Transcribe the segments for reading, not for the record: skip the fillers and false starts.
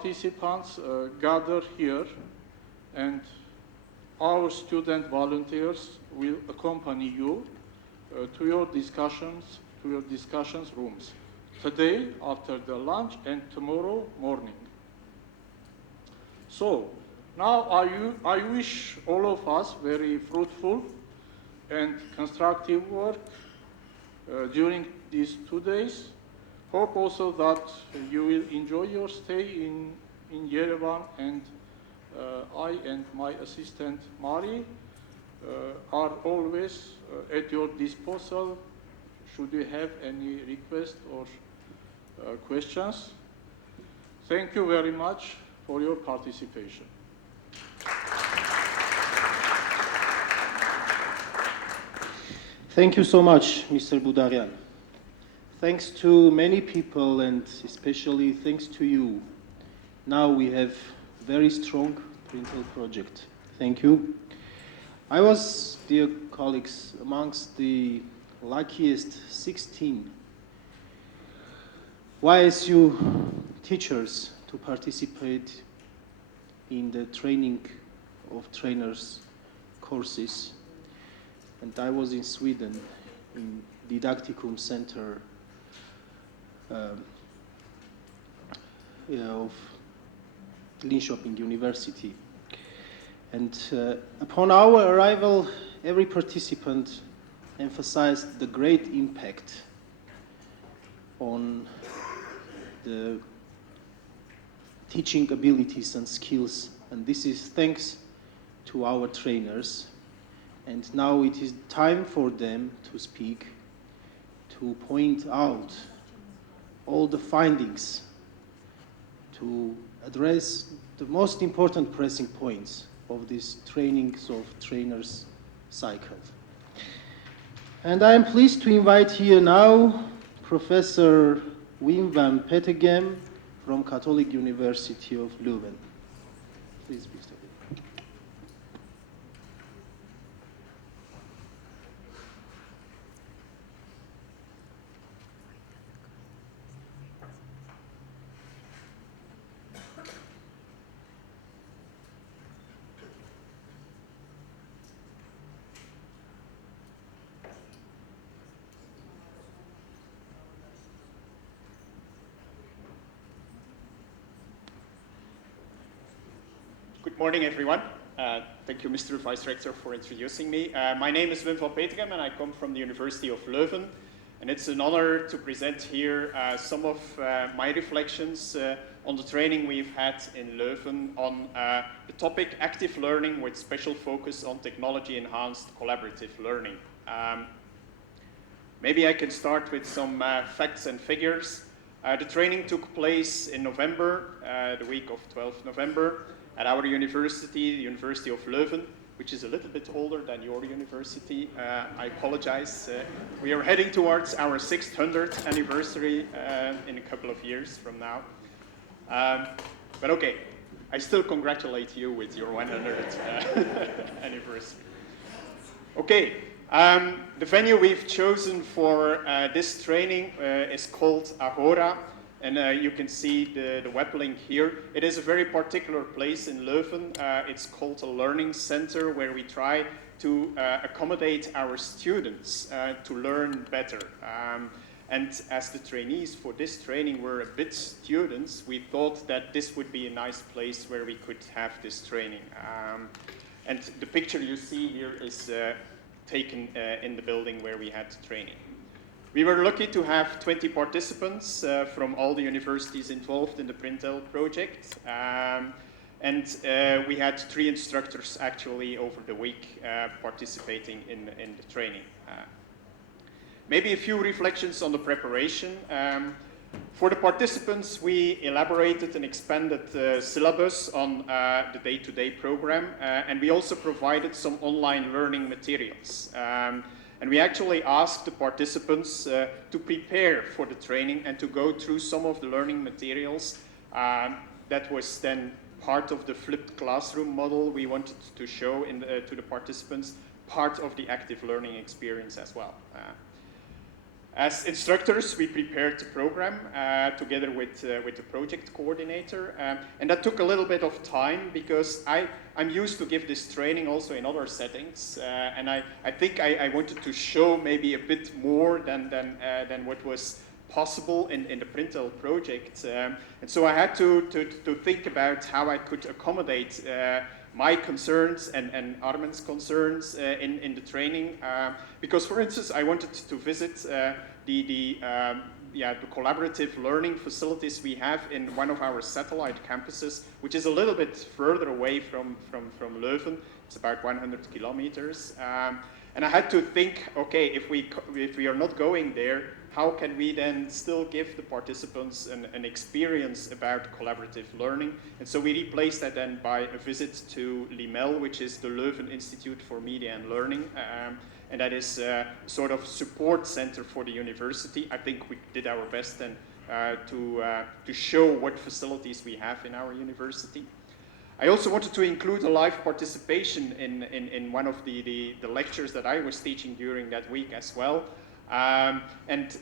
participants gather here, and our student volunteers will accompany you to your discussions rooms today after the lunch and tomorrow morning. So now I wish all of us very fruitful and constructive work during these 2 days. Hope also that you will enjoy your stay in Yerevan, and I and my assistant Mari are always at your disposal should you have any requests or questions. Thank you very much for your participation. Thank you so much, Mr. Budarian. Thanks to many people, and especially thanks to you, now we have very strong Printel project. Thank you. I was, dear colleagues, amongst the luckiest 16 YSU teachers to participate in the training of trainers courses. And I was in Sweden, in Didacticum Center of Linköping University. And upon our arrival, every participant emphasized the great impact on the teaching abilities and skills. And this is thanks to our trainers. And now it is time for them to speak, to point out all the findings, to address the most important pressing points of this trainings of trainers cycle. And I am pleased to invite here now Professor Wim van Petegem from Catholic University of Leuven. Please, Mr. Good morning, everyone. Thank you, Mr. Vice Rector, for introducing me. My name is Wim van Petegem, and I come from the University of Leuven. And it's an honor to present here some of my reflections on the training we've had in Leuven on the topic active learning with special focus on technology-enhanced collaborative learning. Maybe I can start with some facts and figures. The training took place in November, the week of 12th November, at our university, the University of Leuven, which is a little bit older than your university. I apologize. We are heading towards our 600th anniversary in a couple of years from now. But okay, I still congratulate you with your 100th anniversary. Okay, the venue we've chosen for this training is called Agora. And you can see the web link here. It is a very particular place in Leuven. It's called a learning center where we try to accommodate our students to learn better. And as the trainees for this training were a bit students, we thought that this would be a nice place where we could have this training. And the picture you see here is taken in the building where we had the training. We were lucky to have 20 participants from all the universities involved in the Printel project. And we had 3 instructors actually over the week participating in the training. Maybe a few reflections on the preparation. For the participants, we elaborated and expanded the syllabus on the day-to-day program. And we also provided some online learning materials. And we actually asked the participants to prepare for the training and to go through some of the learning materials. That was then part of the flipped classroom model we wanted to show to the participants, part of the active learning experience as well. As instructors, we prepared the program together with the project coordinator, and that took a little bit of time because I'm used to give this training also in other settings, and I think I wanted to show maybe a bit more than what was possible in the Printel project, and so I had to think about how I could accommodate my concerns and Armin's concerns in the training, because, for instance, I wanted to visit the collaborative learning facilities we have in one of our satellite campuses, which is a little bit further away from Leuven. It's about 100 kilometers. And I had to think, okay, if we are not going there, how can we then still give the participants an experience about collaborative learning? And so we replaced that then by a visit to LIMEL, which is the Leuven Institute for Media and Learning. And that is a sort of support center for the university. I think we did our best then to show what facilities we have in our university. I also wanted to include a live participation in one of the lectures that I was teaching during that week as well. It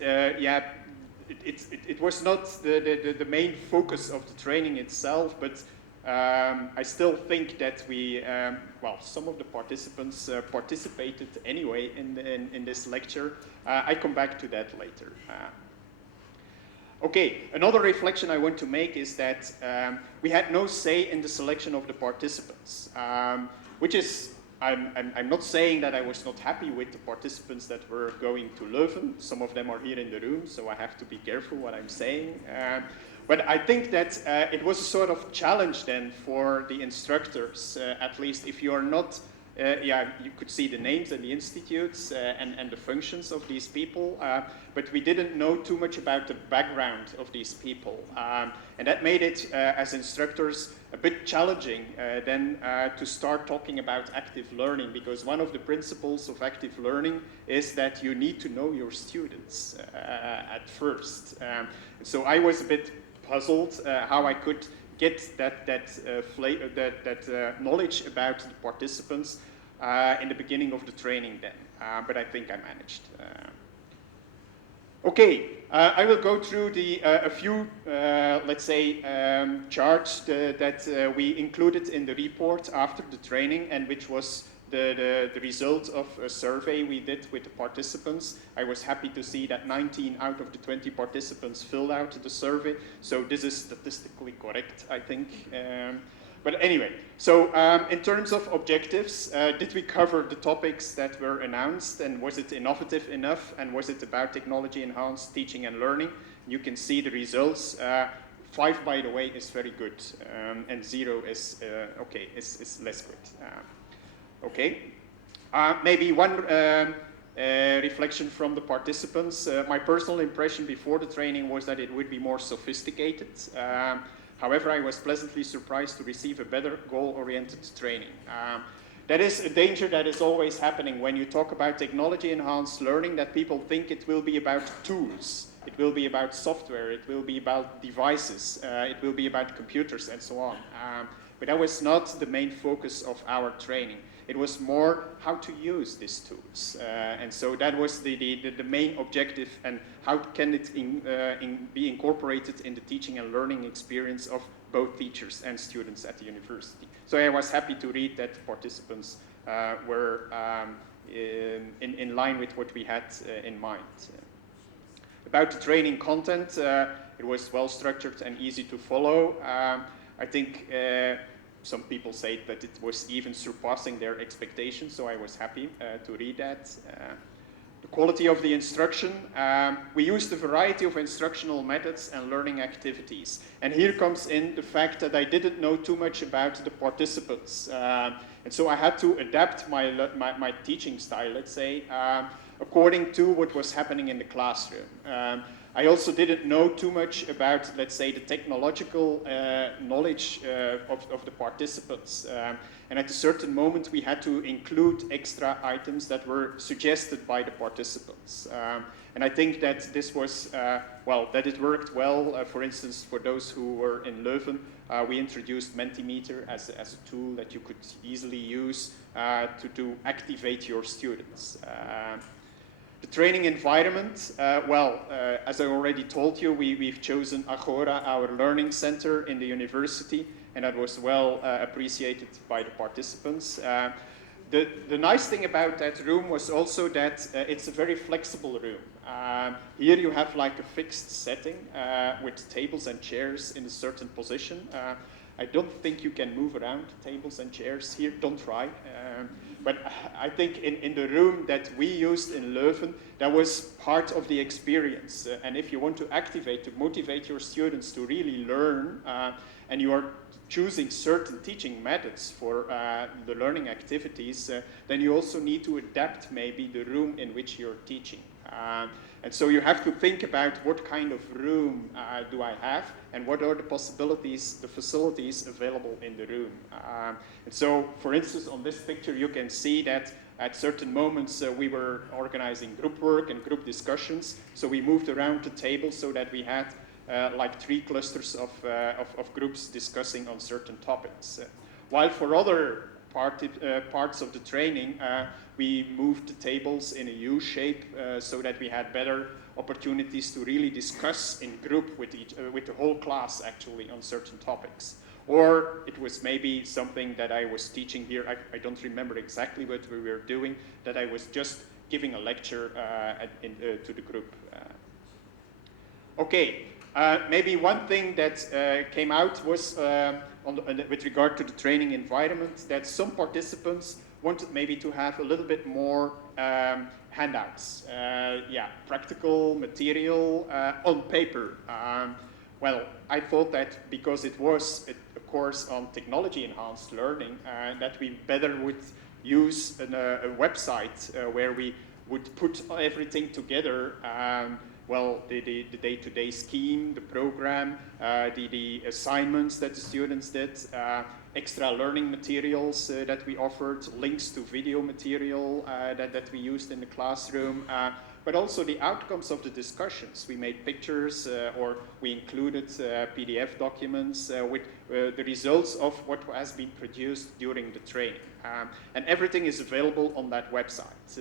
was not the main focus of the training itself, but I still think that some of the participants participated anyway in this lecture. I come back to that later. Okay, another reflection I want to make is that we had no say in the selection of the participants, which is, I'm not saying that I was not happy with the participants that were going to Leuven. Some of them are here in the room, so I have to be careful what I'm saying. But I think that it was a sort of challenge then for the instructors, at least if you are not, you could see the names and the institutes and the functions of these people, but we didn't know too much about the background of these people. And that made it, as instructors, a bit challenging then to start talking about active learning, because one of the principles of active learning is that you need to know your students at first. So I was a bit puzzled how I could get that knowledge about the participants in the beginning of the training then, but I think I managed. Okay, I will go through a few, let's say, charts that we included in the report after the training, and which was the result of a survey we did with the participants. I was happy to see that 19 out of the 20 participants filled out the survey, so this is statistically correct, I think. But anyway, so in terms of objectives, did we cover the topics that were announced, and was it innovative enough, and was it about technology-enhanced teaching and learning? You can see the results. 5, by the way, is very good, and 0 is okay, is less good. Okay, maybe one reflection from the participants. My personal impression before the training was that it would be more sophisticated. However, I was pleasantly surprised to receive a better goal-oriented training. That is a danger that is always happening when you talk about technology-enhanced learning, that people think it will be about tools, it will be about software, it will be about devices, it will be about computers and so on. But that was not the main focus of our training. It was more how to use these tools. And so that was the main objective, and how can it be incorporated in the teaching and learning experience of both teachers and students at the university. So I was happy to read that participants were in line with what we had in mind. About the training content, it was well structured and easy to follow. I think some people say that it was even surpassing their expectations, so I was happy to read that. The quality of the instruction. We used a variety of instructional methods and learning activities. And here comes in the fact that I didn't know too much about the participants. And so I had to adapt my teaching style, let's say, according to what was happening in the classroom. I also didn't know too much about, let's say, the technological knowledge of the participants. And at a certain moment, we had to include extra items that were suggested by the participants. And I think that this was, that it worked well. For instance, for those who were in Leuven, we introduced Mentimeter as a tool that you could easily use to activate your students. The training environment, as I already told you, we've chosen Agora, our learning center in the university, and that was well appreciated by the participants. The nice thing about that room was also that it's a very flexible room. Here you have like a fixed setting with tables and chairs in a certain position. I don't think you can move around tables and chairs here, don't try. But I think in the room that we used in Leuven, that was part of the experience. And if you want to activate, to motivate your students to really learn, and you are choosing certain teaching methods for the learning activities, then you also need to adapt maybe the room in which you're teaching. And so you have to think about what kind of room do I have and what are the possibilities, the facilities available in the room. And so, for instance, on this picture you can see that at certain moments we were organizing group work and group discussions, so we moved around the table so that we had like 3 clusters of groups discussing on certain topics. While for other parts of the training, we moved the tables in a U shape so that we had better opportunities to really discuss in group with the whole class actually on certain topics. Or it was maybe something that I was teaching here, I don't remember exactly what we were doing, that I was just giving a lecture to the group. Okay. Maybe one thing that came out was, with regard to the training environment, that some participants wanted maybe to have a little bit more handouts, practical material on paper. Well, I thought that because it was a course on technology-enhanced learning, that we better would use a website where we would put everything together. The day-to-day scheme, the program, the assignments that the students did, extra learning materials that we offered, links to video material that we used in the classroom, but also the outcomes of the discussions. We made pictures or we included PDF documents with the results of what has been produced during the training. And everything is available on that website.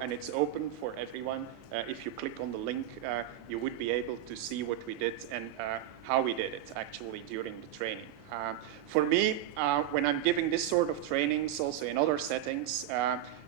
And it's open for everyone. If you click on the link, you would be able to see what we did and how we did it actually during the training. For me, when I'm giving this sort of trainings, also in other settings,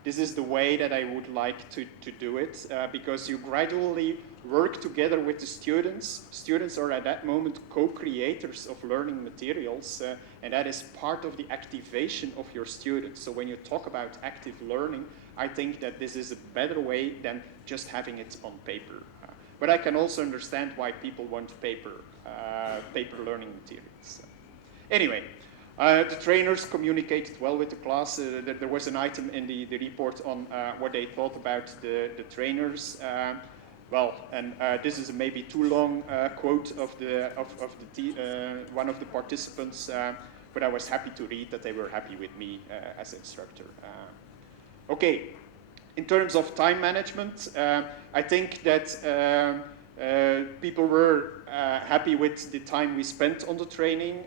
this is the way that I would like to do it, because you gradually work together with the students. Students are at that moment co-creators of learning materials, and that is part of the activation of your students. So when you talk about active learning, I think that this is a better way than just having it on paper. But I can also understand why people want paper learning materials. Anyway. The trainers communicated well with the class. There was an item in the report on what they thought about the trainers. This is a maybe too long quote of one of the participants, but I was happy to read that they were happy with me as instructor. Okay, in terms of time management, I think that people were happy with the time we spent on the training.